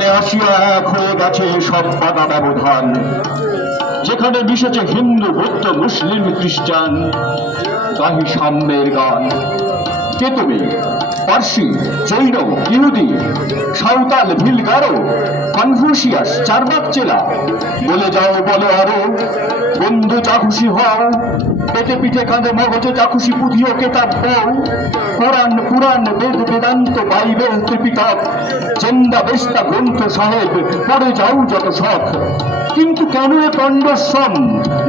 যেখানে আসিয়া এক হয়ে গেছে সব বাধা ব্যবধান, যেখানে মিশেছে হিন্দু বৌদ্ধ মুসলিম খ্রিস্টান, গাহি সাম্যের গান। কে তুমি? পার্সি, জৈন, ইহুদি, সাঁওতাল, ভিল, গারো, কনফুসিয়াস, চারবাক চেলা, বলে যাও বলো আরো। বন্ধু যা খুশি হও, পেটে পিঠে কাঁধে মগজে যা খুশি পুঁথিও কেতাব বউ। কোরআন, পুরাণ, বেদ, বেদান্ত, বাইবেল, ত্রিপিটক, জেন্দা বেস্তা গ্রন্থ সাহেব, পড়ে যাও যত শখ। কিন্তু কেন এ পণ্ডশ্রম,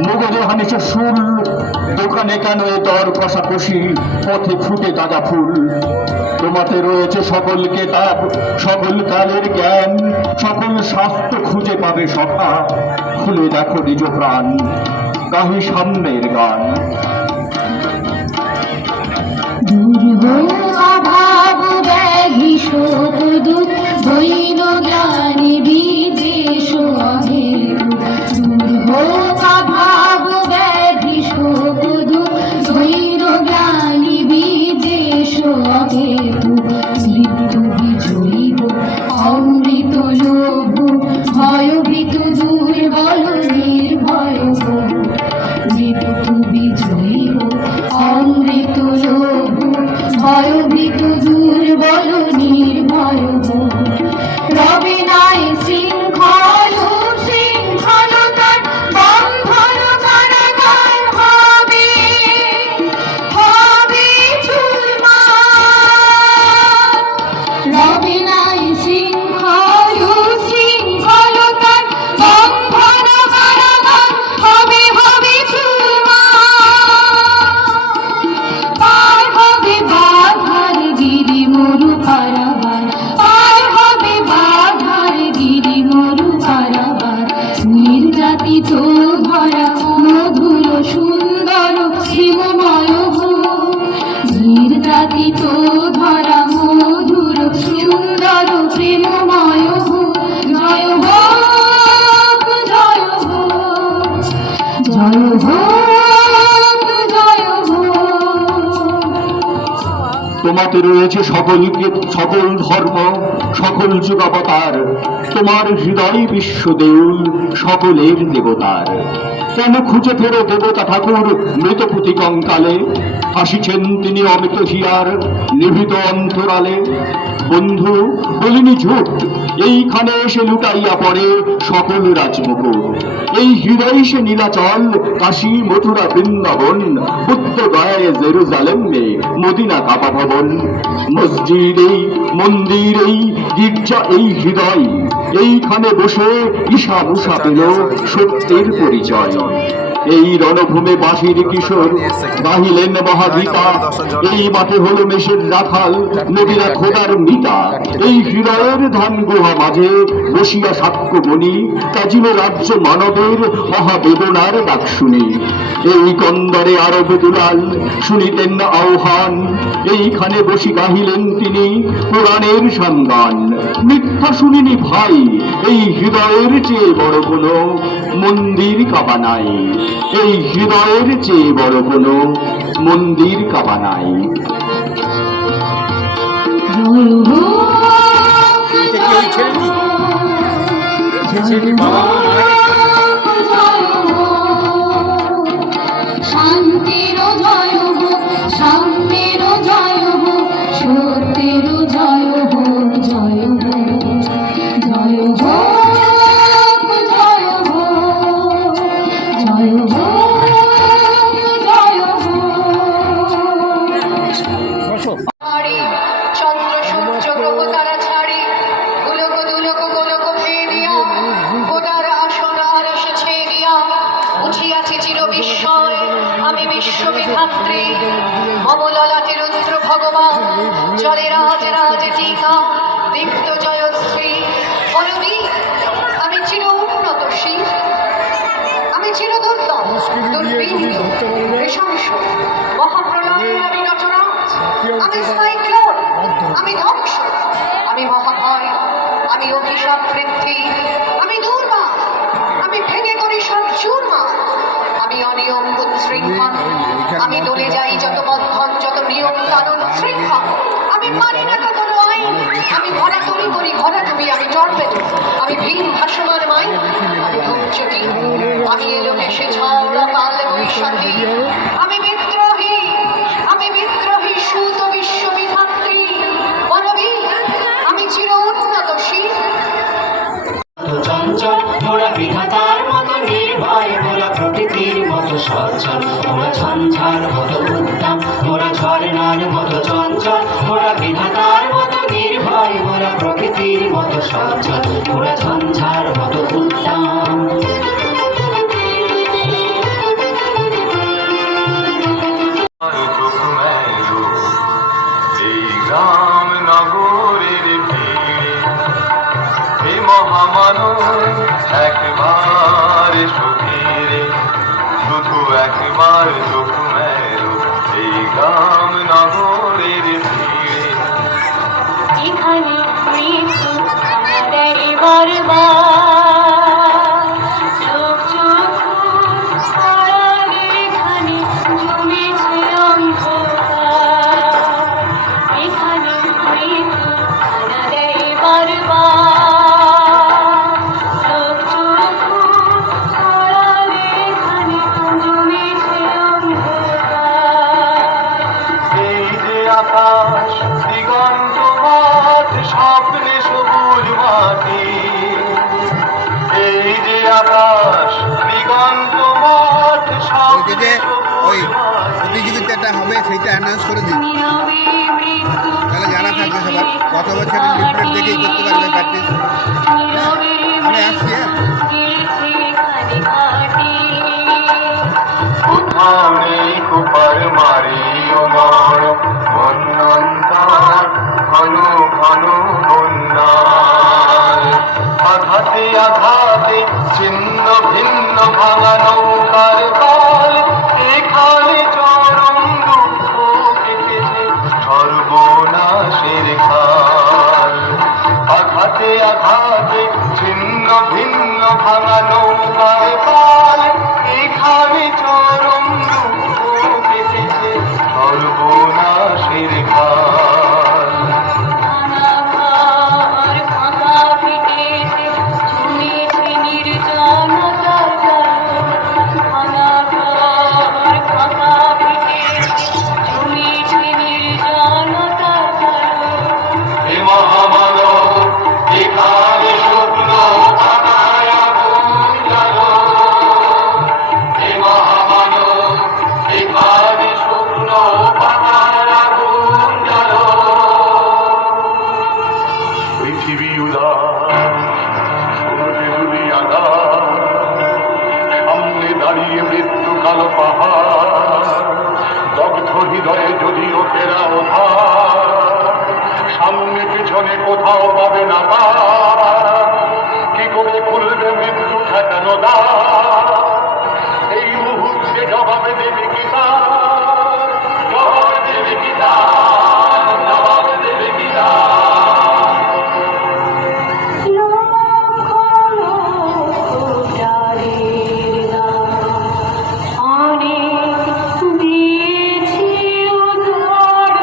মগজে হানিছে শুল? দোকানে কেন এ দর কষাকষি, পথে ফুটে তাজা ফুল? তোমাতে রয়েছে সকল কেতাব, সকল কালের জ্ঞান, সকল শাস্ত্র খুঁজে পাবে সখা, খুলে দেখো নিজ প্রাণ। গাহি সাম্যের গান। অভাব ব্যাধি শোক দুঃখ দৈন জ্ঞানী বিদেশ অভাব ব্যাধি শোক দুঃখ দৈন জ্ঞানী বিদেশ মৃত্যু বিজয়ীব অমৃত লোভ ভয়ভীত দুর্বল নির্ভয় মৃত্যু বিজয়ীব অমৃত লোভ ভয়ভীত দুর্বল নির্ভয় রবে নাই শৃঙ্খল শৃঙ্খলতার বন্ধন কারাগার হবে হবে চুরমার রবে নাই শৃঙ্খল শৃঙ্খলতার বন্ধন কারাগার হবে হবে চুরমার হবে বাধার গিরি মরু কারাবার পার হবে বাধার গিরি মরু কারাবার নির্যাতিত ধরা মধুর সুন্দর শিবময় নির্যাতিত ধরা মধুর সুন্দর প্রেমময় জয় হোক জয় হোক জয় হোক জয় হোক। তোমাতে রয়েছে সকল ধর্ম, সকল যুগাবতার, তোমার হৃদয় বিশ্ব দেউল, সকলের দেবতার। কেন খুঁজে ফেরো দেবতা ঠাকুর মৃতপুতি কঙ্কালে? আসিছেন তিনি অমিত হিয়ার নিভৃত অন্তরালে। বন্ধু বলিনি ঝুট, এইখানে এসে লুটাইয়া পড়ে সকল রাজমুকুট। এই হৃদয় সে নীলাচল, কাশী, মথুরা, বৃন্দাবন, বুদ্ধ গয়ায় জেরুজালেমে, মদিনা কাবা ভবন। মসজিদ এই, মন্দির এই, গির্জা এই হৃদয়, এইখানে বসে ঈশা মুষা পেল সত্যের পরিচয়। এই রণভূমে বাঁশির কিশোর গাহিলেন মহাগীতা, এই মাঠে হলো মেষের রাখাল, নবীরা খোদার মিতা। এই হৃদয়ের ধান গুহা মাঝে বসিয়া সাক্ষ্য বনি, কাজিল রাজ্য মানবের মহাবেদনার ডাক শুনি। এই কন্দরে আরব দুলাল শুনিতেন আহ্বান, এইখানে বসি গাহিলেন তিনি পুরাণের সন্ধান। মিথ্যা শুনিনি ভাই, এই হৃদয়ের চেয়ে বড় কোনো মন্দির কাবা নাই, এই হৃদয়ের চেয়ে বড় কোনো মন্দির কাবা নাই। শান্তির জয় হোক, সাম্যের জয় হোক, সত্যের জয় হোক, জয় হোক জয় হোক জয় হোক জয় হোক জয় হোক। চন্দ্র সূর্য গ্রহ তারা ছাড়ি গোলক দুলক গোলক ভেদিয়া খোদার আসন আর এসেছে দিয়া উঠিয়াছে চির বিস্ময় আমি বিশ্ববিধাত্রী অমলালাটে রুদ্র ভগবান জলে রাজ রাজ টিকা দীপ্ত জয়শ্রী বলবি আমি চির উন্নতশীল, আমি চির দুর্দম দুর্বিনীত নৃশংস মহাপ্রলয়ের আমি নটরাজ, আমি সাইক্লোন, আমি ধ্বংস, আমি মহাভয়, আমি অভিশাপ বৃদ্ধি, আমি দুর্বা, আমি ভেঙে করি সব চুরমা, আমি অনিয়ম উচ্ছৃঙ্খল, আমি দলে যাই যত বন্ধন যত নিয়ম কানুন শৃঙ্খল, আমি মানি না কোনো আইন আমি ভরা তুমি করি ভরা তুমি, আমি টর্পেডো, আমি ভীম ভাসমান মাই, আমি ধূমচটি, আমি এলো ভেসে ঝড় কাল বৈশাখী, আমি বিদ্রোহী, আমি বিদ্রোহী সুত বিশ্ববিধাত্রী, বলবীর, আমি চির উন্নতশীল। চঞ্চল মোরা বিধাতার মতো নির্ভয়, মোরা প্রকৃতির মতো সচল, মোরা ঝঞ্ঝার মতো উদ্দাম, মোরা ঝর্ণার মতো চঞ্চল, মোরা বিধাতার মতো নির্ভয়, মোরা প্রকৃতির মতো সচল, মোরা ঝঞ্ঝার মতো উদ্দাম। এই গ্রাম নগরের ভিড়ে এই মহামানব একবার সুধীরে, শুধু একবার চোখ মেলো এই গ্রাম নগরের ভিড়ে। এখানে মৃত্যু আমাদের বারবার, চোখ চোখ আড়ালে এখানে জমেছে অন্ধকার। এখানে মৃত্যু আমাদের বারবার, চোখ চোখ আড়ালে এখানে জমেছে অন্ধকার। এই যে আকাশ দিগন্ত মাঠ, স্বপ্নে সবুজ মাটি, এই যে আকাশ দিগন্ত মাঠ, বলছে স্বপ্নে যে ওই সবুজ মাটি। প্রতিযোগিতাটা হবে সেইটা অ্যানাউন্স করে দিন, নীরবে মৃত্যু তাহলে জানা থাকবে সবার। গত বছরের লিফলেট দেখেই করতে পারবে প্র্যাকটিস। আমি আসছি, হ্যাঁ। কোথাও নেই কুপার মারি নর বন্যন্তর, ঘন ঘন বন্যার আঘাতে আঘাতে ছিন্ন ভিন্ন ভাঙা নৌকার পাল, এখানে চরম দুঃখ কেটেছে সর্বনাশের খাল। আঘাতে আঘাতে ছিন্ন ভিন্ন ভাঙা নৌকার পাল, এখানে চরম দুঃখ কেটেছে সর্বনাশের খাল। এ মহামানব এখানে স্বপ্ন পাতায় আগুন জ্বালো, এ মহামানব এখানে স্বপ্ন পাতায় আগুন জ্বালো। পৃথিবী উদার সূর্য দুনিয়াদার, সামনে দাঁড়িয়ে মৃত্যু কালো পাহাড়, দগ্ধ হৃদয়ে যদিও ফেরা ওধার, সামনে পিছনে কোথাও পাবে না পার, কি করে খুলবে মৃত্যু ঠেকানো দ্বার। এই মুহূর্তে জবাবে দেবে কি তার, জবাব দেবে কি তার, জবাব দেবে কি তার। অনেক দিয়েছি উদার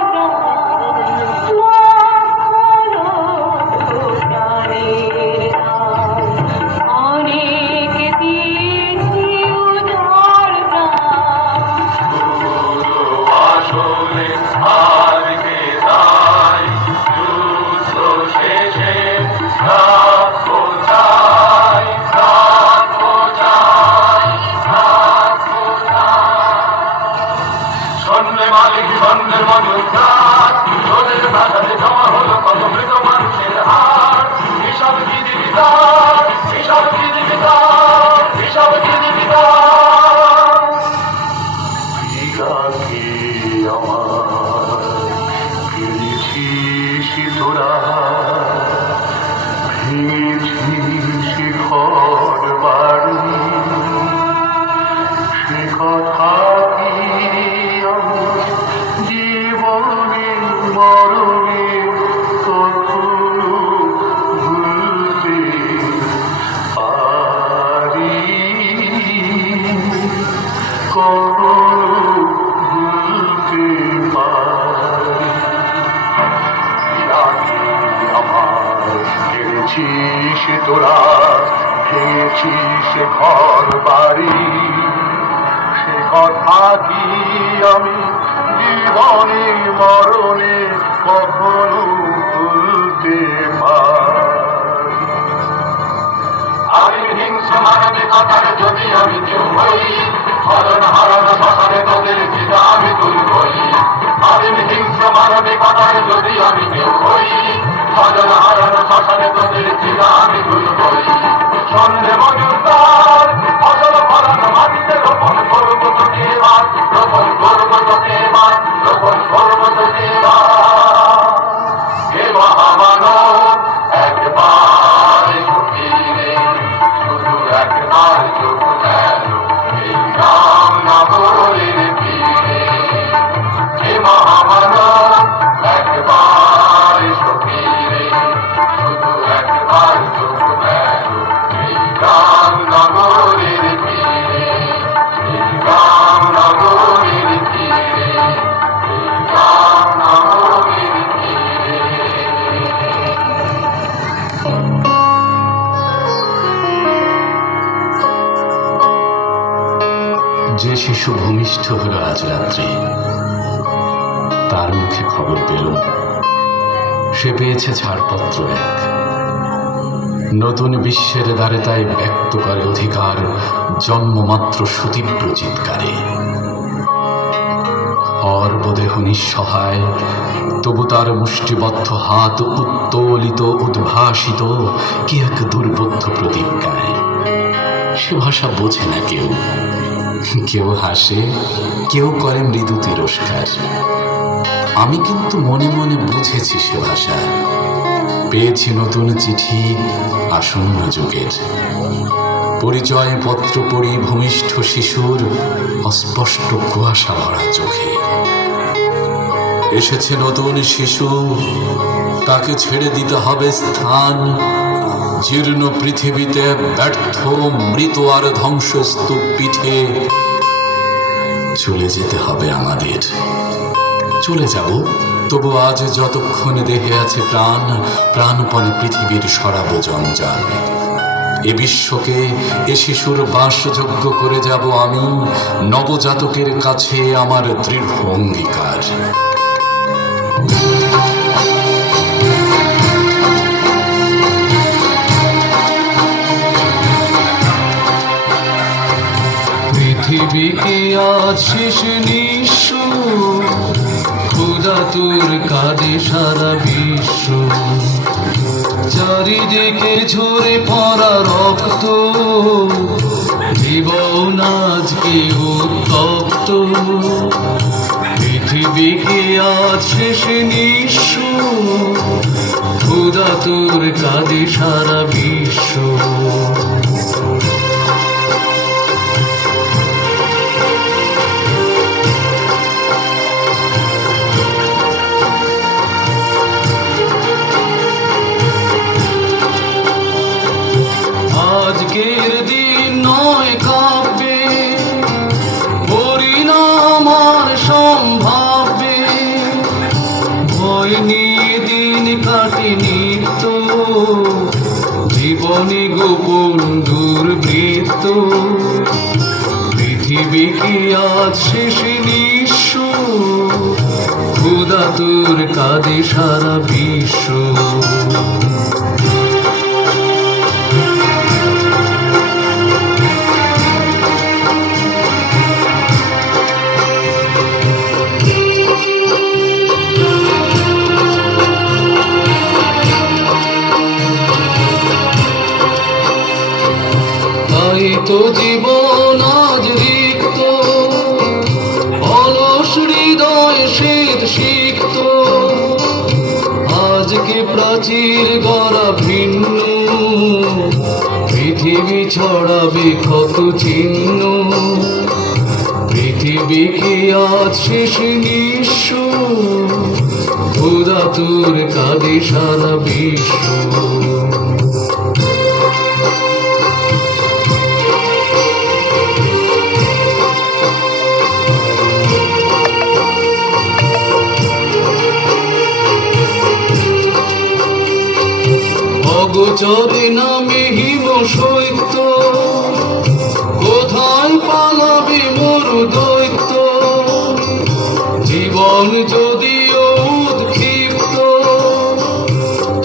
করেছিস তোরা, ভেঙেছিস ঘর বাড়ি, সে কথা কি আমি জীবনে মরণে কখনো ভুলতে পারি? আমি হিংস্র মানবিকতার যদি আমি কেউ হই, হরণ হরণ শ্মশানে তোদের চিতা আমি তুলবই। আমি হিংস্র মানবিকতার যদি আমি কেউ হই, হরণ হরণ শ্মশানে তোদের চিতা আমি তুলবই। সন্ধে মজুরদার ফসল ফলানো মাটিতে রোপণ করবো তোকে এবার, রোপণ করবো তোকে এবার, রোপণ করবো তোকে এবার। হে মহামানব একবার এসো ফিরে, শুধু একবার চোখ মেলো এই রামনগরের তীরে। হে মহামানব একবার এসো ফিরে, শুধু একবার চোখ মেলো এই রামনগরের তীরে, এই রামনগরের তীরে, এই রামনগরের তীরে। যে শিশু ভূমিষ্ঠ হলো আজ রাত্রে, তার মুখে খবর পেলুম সে পেয়েছে ছাড়পত্র এক। নতুন বিশ্বের দ্বারে তাই ব্যক্ত করে অধিকার জন্মমাত্র সুতীব্র চিৎকারে। অর্বদেহ নিঃসহায়, তবু তার মুষ্টিবদ্ধ হাত উত্তোলিত উদ্ভাসিত কি এক দুর্বোধ্য প্রতিজ্ঞায়। সে ভাষা বোঝে না কেউ, কেউ হাসে, কেউ করে মৃদু তিরস্কার। আমি কিন্তু মনে মনে বুঝেছি সে ভাষা। পেয়েছি নতুন চিঠি আসন্ন যুগের, পরিচয় পত্র পড়ি ভূমিষ্ঠ শিশুর অস্পষ্ট কুয়াশা ভরা চোখে। এসেছে নতুন শিশু, তাকে ছেড়ে দিতে হবে স্থান। জীর্ণ পৃথিবীতে ব্যর্থ মৃত আর ধ্বংসস্তূপ পিঠে চলে যেতে হবে আমাদের। চলে যাব, তবু আজ যতক্ষণ দেহে আছে প্রাণ, প্রাণপণে পৃথিবীর সরাব জঞ্জাল। এ বিশ্বকে এ শিশুর বাসযোগ্য করে যাব আমি, নবজাতকের কাছে আমার দৃঢ় অঙ্গীকার। পৃথিবী কি আজ শেষ নিঃস্ব, খোদা তোর কাঁদে সারা বিশ্ব। চারিদিকে ঝরে পড়া রক্ত, জীবন আজকে উত্তপ্ত। পৃথিবী কি আজ শেষ নিঃস্ব, খোদা তোর কাঁদে সারা বিশ্ব। আজকের দিন নয় কাব্যে, পরিণাম আর সম্ভাব্যে। ভয় নিয়ে দিন কাটে নিত্য, জীবনে গোপন দুর্বৃত্ত। পৃথিবী কি আজ শেষ নিঃস্ব, খোদা তোর কাঁদে সারা বিশ্ব। তাই তো জীবন আজ রিক্ত, অলস হৃদয় শীত সিক্ত। আজকে প্রাচীর গড়া ভিন্ন, পৃথিবী ছড়াবে ক্ষত চিহ্ন। পৃথিবী কি আজ শেষ নিঃস্ব, খোদা তোর কাঁদে সারা বিশ্ব। চরে নামে হিম সৈত্য, কোথায় পালাবে মোর দৈত্য? জীবন যদিও উৎক্ষিপ্ত,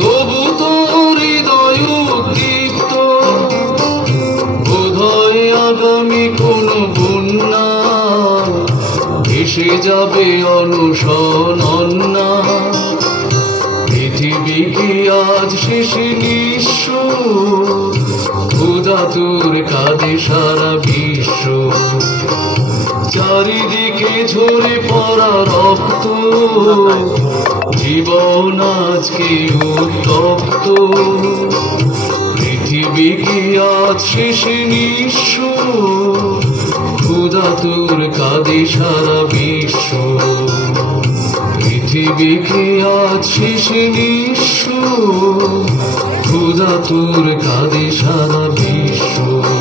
তবু তো হৃদয় উদ্দীপ্ত। বোধহয় আগামী কোন বন্যা ভেসে যাবে অনুসরণা। পৃথিবী কি আজ শেষে নিঃস্ব, ক্ষুধা তোর কাঁদে সারা বিশ্ব। চারিদিকে ঝরে পড়া রক্ত, জীবন আজকে উত্তপ্ত। পৃথিবী কি আজ শেষে নিঃস্ব, ক্ষুধা তোর কাঁদে সারা বিশ্ব। পৃথিবী কি আজ শেষে নিঃস্ব, ক্ষুধা তোর কাঁদে সারা বিশ্ব।